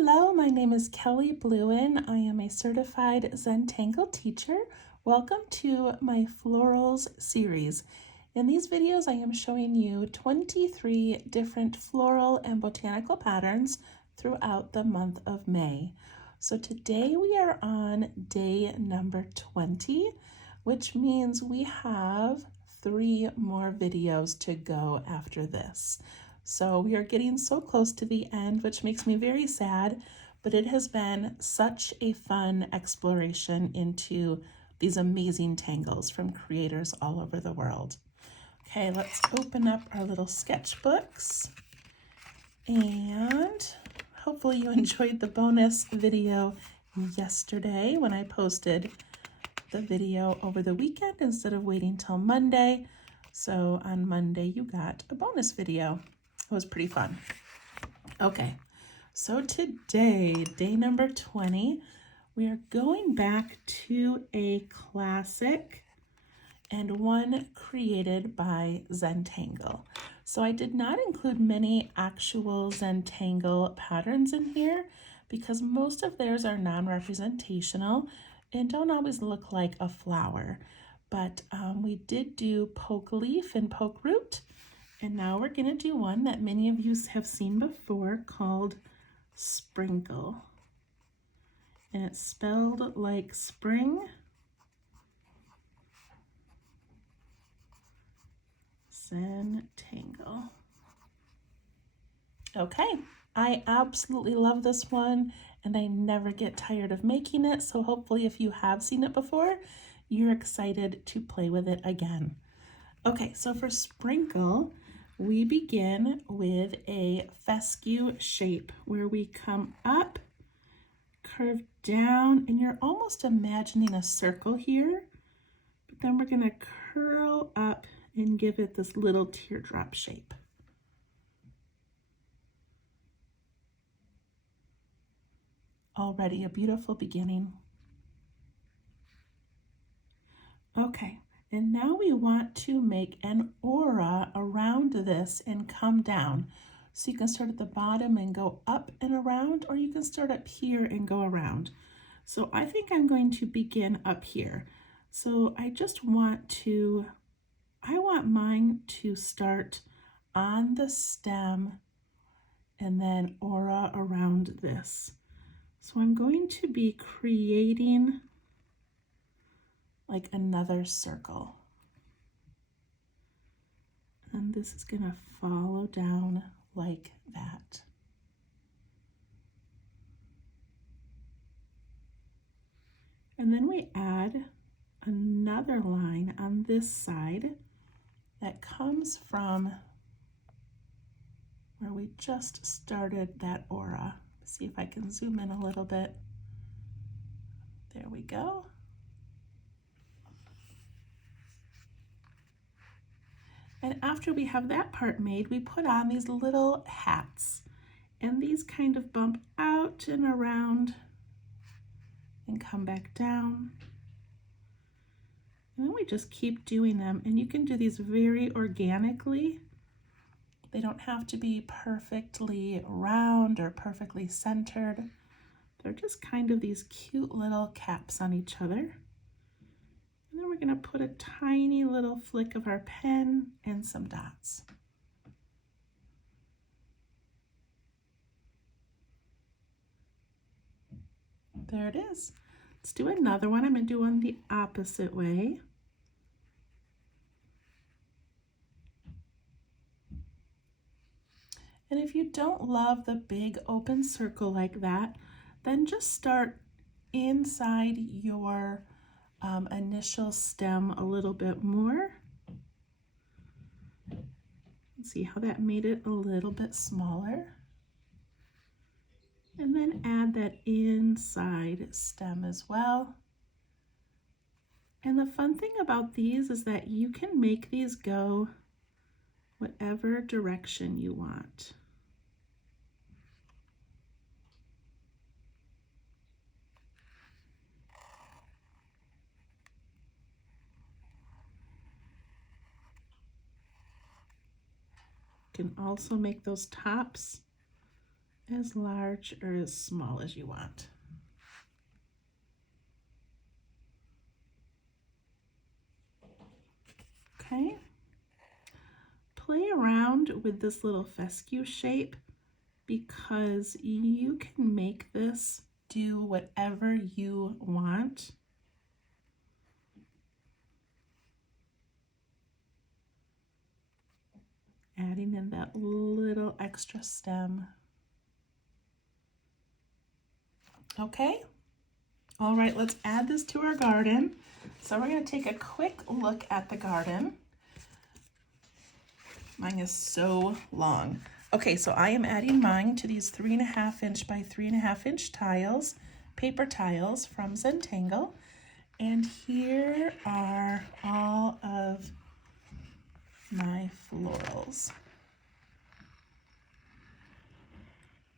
Hello, my name is Kelly Bluen. I am a certified Zentangle teacher. Welcome to my florals series. In these videos, I am showing you 23 different floral and botanical patterns throughout the month of May. So today we are on day number 20, which means we have 3 more videos to go after this. So we are getting so close to the end, which makes me very sad, but it has been such a fun exploration into these amazing tangles from creators all over the world. Okay, let's open up our little sketchbooks, and hopefully you enjoyed the bonus video yesterday when I posted the video over the weekend instead of waiting till Monday. So on Monday you got a bonus video. It was pretty fun. Okay, so today, day number 20, we are going back to a classic and one created by Zentangle. So I did not include many actual Zentangle patterns in here because most of theirs are non-representational and don't always look like a flower. But we did do poke leaf and poke root. And now we're going to do one that many of you have seen before called Springkle. And it's spelled like spring, Zentangle. Okay, I absolutely love this one and I never get tired of making it. So hopefully if you have seen it before, you're excited to play with it again. Okay, so for Springkle, we begin with a fescue shape where we come up, curve down, and you're almost imagining a circle here, but then we're going to curl up and give it this little teardrop shape. Already a beautiful beginning. Okay. And now we want to make an aura around this and come down. So you can start at the bottom and go up and around, or you can start up here and go around. So I think I'm going to begin up here. So I want mine to start on the stem and then aura around this. So I'm going to be creating like another circle. And this is going to follow down like that. And then we add another line on this side that comes from where we just started that aura. See if I can zoom in a little bit. There we go. And after we have that part made, we put on these little hats. And these kind of bump out and around and come back down. And then we just keep doing them. And you can do these very organically. They don't have to be perfectly round or perfectly centered. They're just kind of these cute little caps on each other. And then we're going to put a tiny little flick of our pen and some dots. There it is. Let's do another one. I'm going to do one the opposite way. And if you don't love the big open circle like that, then just start inside your initial stem a little bit more. See how that made it a little bit smaller. And then add that inside stem as well. And the fun thing about these is that you can make these go whatever direction you want. You can also make those tops as large or as small as you want. Okay. Play around with this little fescue shape because you can make this do whatever you want. Adding in that little extra stem. Okay. All right, let's add this to our garden. So we're going to take a quick look at the garden. Mine is so long. Okay, so I am adding mine to these 3.5 inch by 3.5 inch tiles, paper tiles from Zentangle. And here are all of my florals.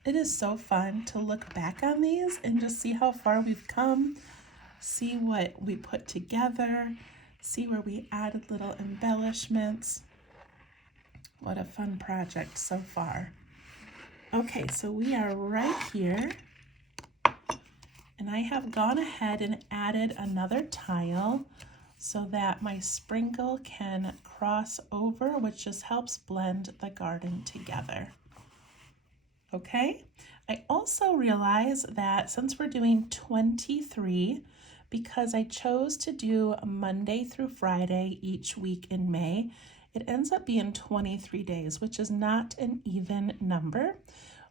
It is so fun to look back on these and just see how far we've come, see what we put together, see where we added little embellishments. What a fun project so far. Okay, so we are right here, and I have gone ahead and added another tile so that my sprinkle can cross over, which just helps blend the garden together. Okay, I also realize that since we're doing 23, because I chose to do Monday through Friday each week in May, it ends up being 23 days, which is not an even number,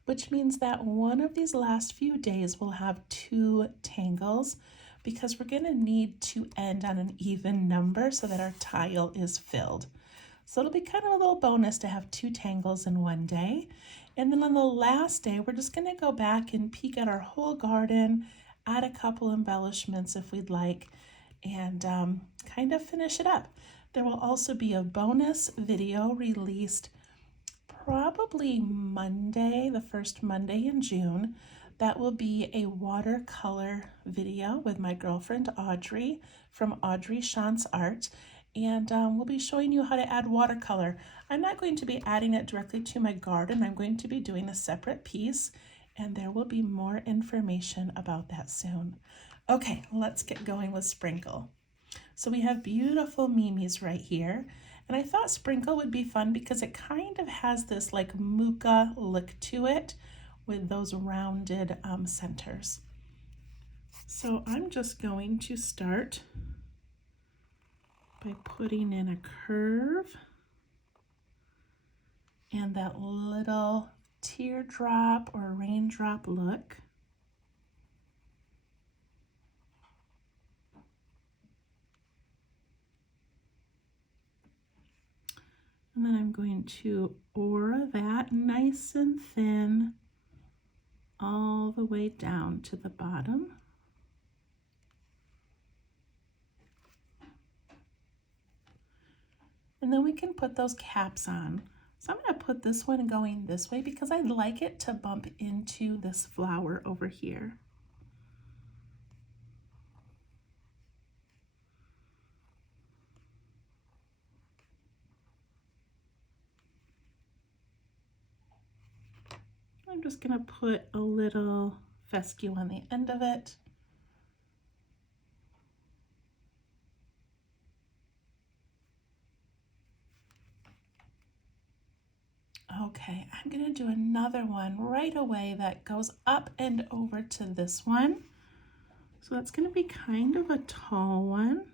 which means that one of these last few days will have 2 tangles because we're going to need to end on an even number so that our tile is filled. So it'll be kind of a little bonus to have 2 tangles in one day. And then on the last day, we're just going to go back and peek at our whole garden, add a couple embellishments if we'd like, and kind of finish it up. There will also be a bonus video released probably Monday, the first Monday in June. That will be a watercolor video with my girlfriend Audrey from Audrey Shantz Art. And we'll be showing you how to add watercolor. I'm not going to be adding it directly to my garden. I'm going to be doing a separate piece, and there will be more information about that soon. Okay, let's get going with Springkle. So we have beautiful Mimis right here, and I thought Springkle would be fun because it kind of has this like mocha look to it with those rounded centers. So I'm just going to start by putting in a curve and that little teardrop or raindrop look. And then I'm going to aura that nice and thin all the way down to the bottom. And then we can put those caps on. So I'm going to put this one going this way because I'd like it to bump into this flower over here. I'm just going to put a little fescue on the end of it. Okay, I'm going to do another one right away that goes up and over to this one. So that's going to be kind of a tall one.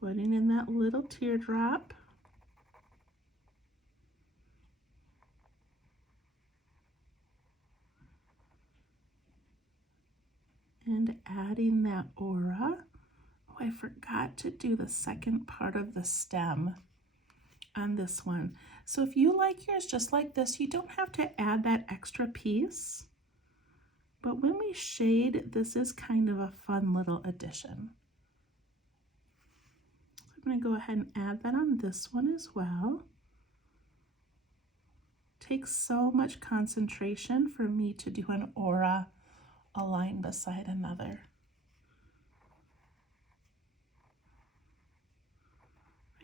Putting in that little teardrop. And adding that aura. Oh, I forgot to do the second part of the stem on this one. So if you like yours just like this, you don't have to add that extra piece. But when we shade, this is kind of a fun little addition. I'm going to go ahead and add that on this one as well. Takes so much concentration for me to do an aura a line beside another.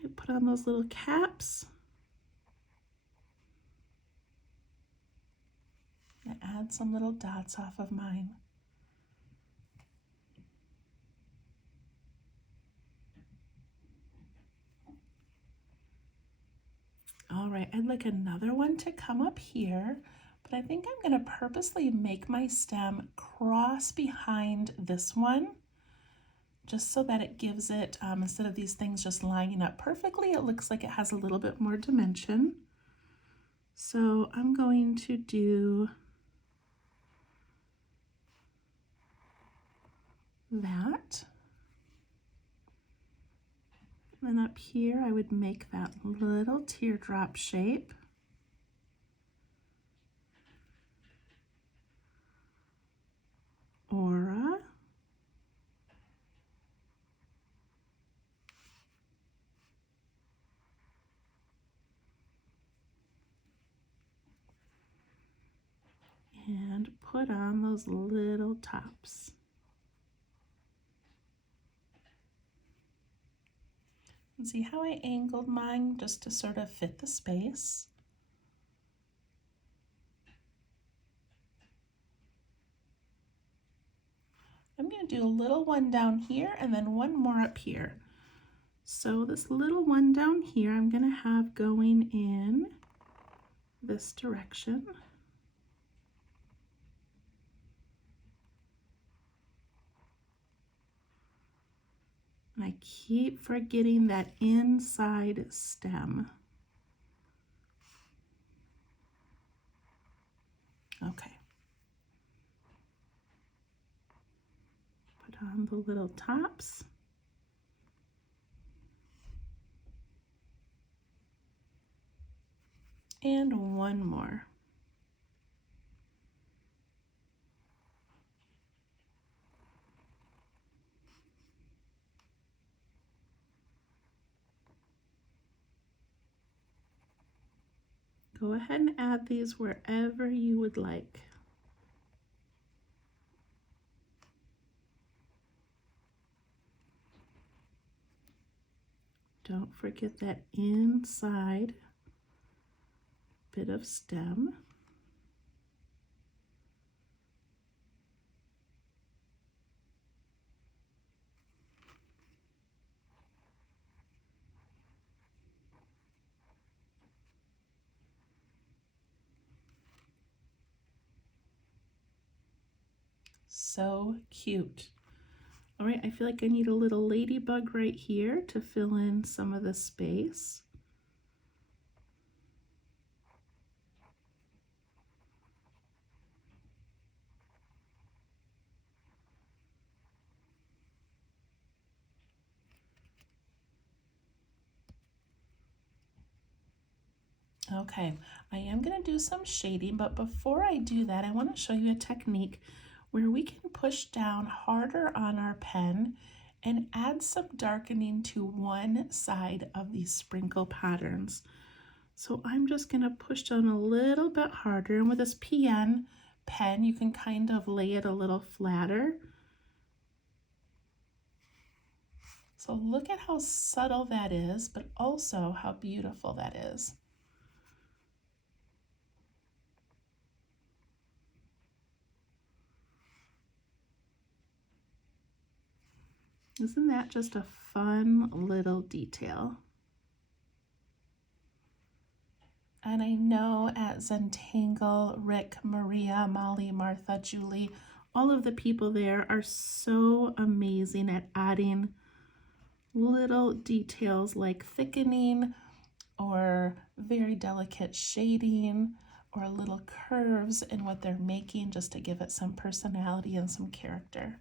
I put on those little caps. add some little dots off of mine. All right, I'd like another one to come up here, but I think I'm going to purposely make my stem cross behind this one, just so that it gives it, instead of these things just lining up perfectly, it looks like it has a little bit more dimension. So I'm going to do that. And then up here, I would make that little teardrop shape. Aura. And put on those little tops. And see how I angled mine just to sort of fit the space? I'm going to do a little one down here and then one more up here. So this little one down here I'm going to have going in this direction. And I keep forgetting that inside stem. Okay. Put on the little tops. And one more. Go ahead and add these wherever you would like. Don't forget that inside bit of stem. So cute. All right, I feel like I need a little ladybug right here to fill in some of the space. Okay, I am going to do some shading, but before I do that, I want to show you a technique where we can push down harder on our pen and add some darkening to one side of these sprinkle patterns. So I'm just going to push down a little bit harder, and with this PN pen, you can kind of lay it a little flatter. So look at how subtle that is, but also how beautiful that is. Isn't that just a fun little detail? And I know at Zentangle, Rick, Maria, Molly, Martha, Julie, all of the people there are so amazing at adding little details like thickening or very delicate shading or little curves in what they're making just to give it some personality and some character.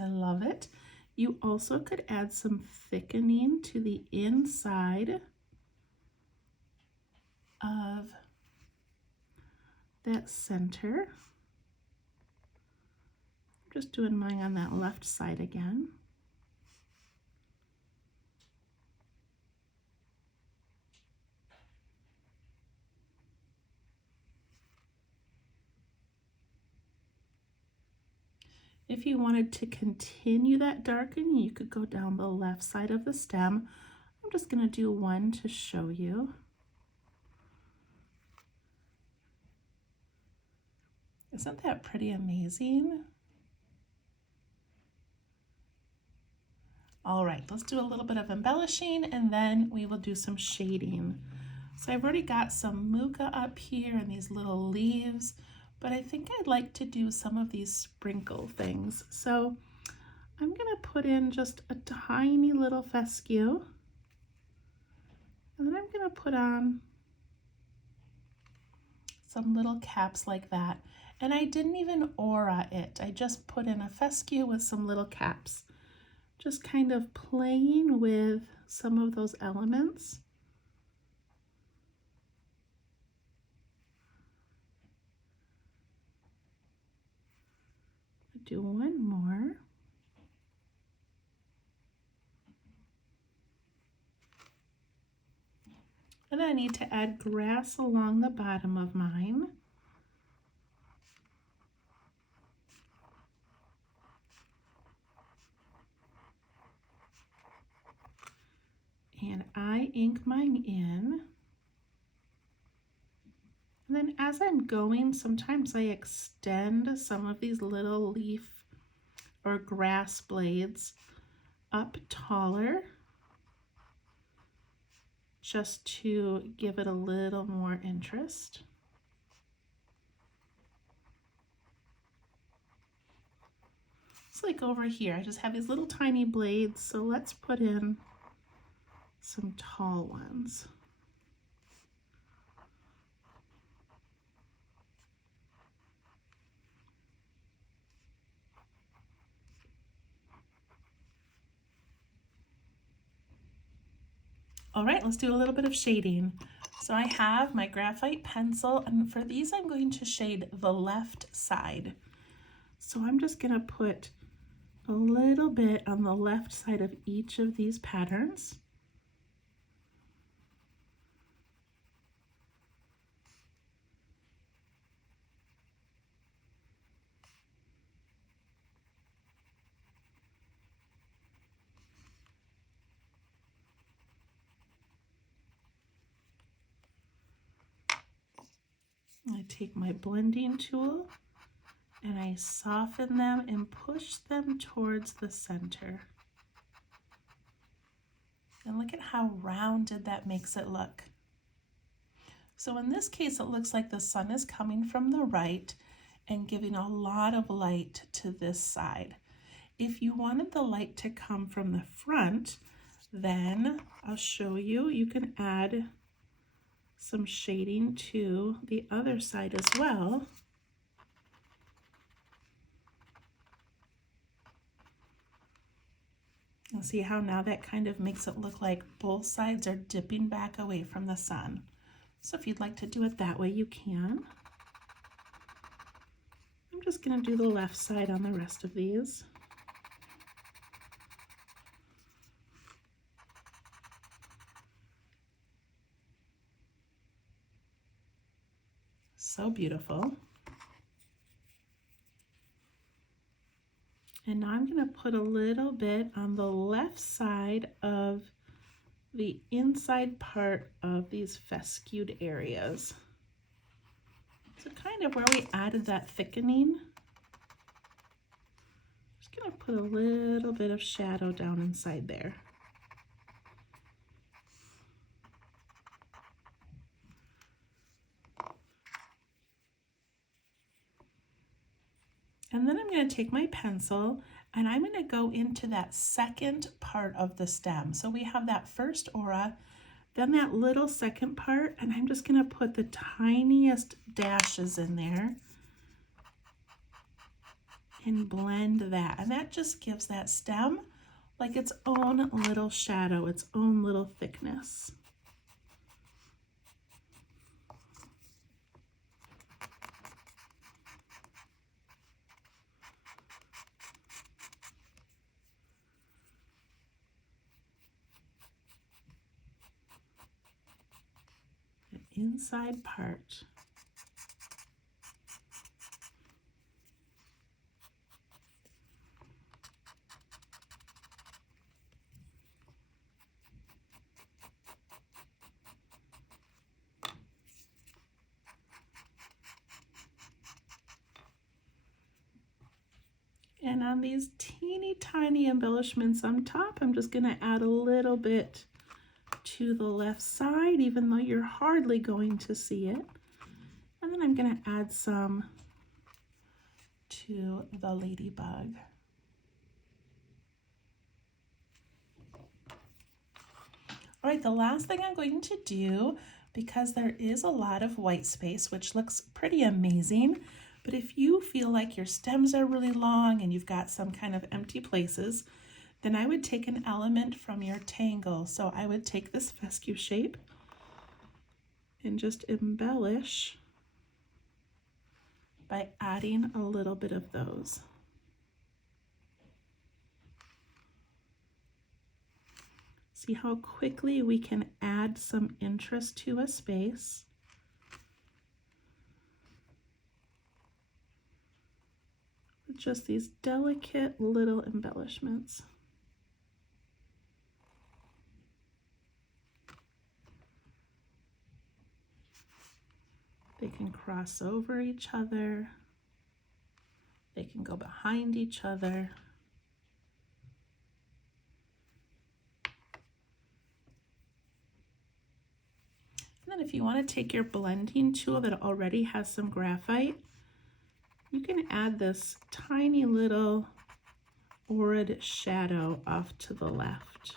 I love it. You also could add some thickening to the inside of that center. I'm just doing mine on that left side again. If you wanted to continue that darkening, you could go down the left side of the stem, I'm just going to do one to show you. Isn't that pretty amazing? All right, let's do a little bit of embellishing and then we will do some shading. So I've already got some muga up here and these little leaves, but I think I'd like to do some of these sprinkle things. So I'm gonna put in just a tiny little fescue, and then I'm gonna put on some little caps like that. And I didn't even aura it. I just put in a fescue with some little caps, just kind of playing with some of those elements. Do one more. And I need to add grass along the bottom of mine. And I ink mine in. And then as I'm going, sometimes I extend some of these little leaf or grass blades up taller, just to give it a little more interest. It's like over here, I just have these little tiny blades, so let's put in some tall ones. All right, let's do a little bit of shading. So I have my graphite pencil, and for these I'm going to shade the left side. So I'm just gonna put a little bit on the left side of each of these patterns. I take my blending tool and I soften them and push them towards the center. And look at how rounded that makes it look. So in this case, it looks like the sun is coming from the right and giving a lot of light to this side. If you wanted the light to come from the front, then I'll show you, you can add some shading to the other side as well. You'll see how now that kind of makes it look like both sides are dipping back away from the sun. So if you'd like to do it that way, you can. I'm just going to do the left side on the rest of these. So beautiful. And now I'm going to put a little bit on the left side of the inside part of these fescued areas. So kind of where we added that thickening. Just going to put a little bit of shadow down inside there. And then I'm going to take my pencil and I'm going to go into that second part of the stem. So we have that first aura, then that little second part, and I'm just going to put the tiniest dashes in there and blend that. And that just gives that stem like its own little shadow, its own little thickness. Inside part. And on these teeny tiny embellishments on top, I'm just going to add a little bit to the left side, even though you're hardly going to see it. And then I'm going to add some to the ladybug. All right, the last thing I'm going to do, because there is a lot of white space, which looks pretty amazing, but if you feel like your stems are really long and you've got some kind of empty places, then I would take an element from your tangle. So I would take this fescue shape and just embellish by adding a little bit of those. See how quickly we can add some interest to a space. With just these delicate little embellishments. They can cross over each other. They can go behind each other. And then if you want to take your blending tool that already has some graphite, you can add this tiny little orange shadow off to the left.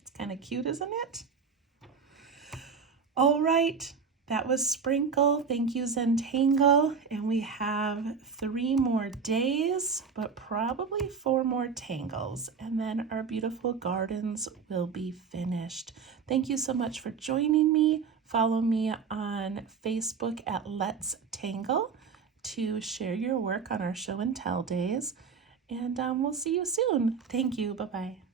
It's kind of cute, isn't it? All right, that was Springkle. Thank you, Zentangle. And we have 3 more days, but probably 4 more tangles. And then our beautiful gardens will be finished. Thank you so much for joining me. Follow me on Facebook at Let's Tangle to share your work on our show and tell days. And we'll see you soon. Thank you. Bye-bye.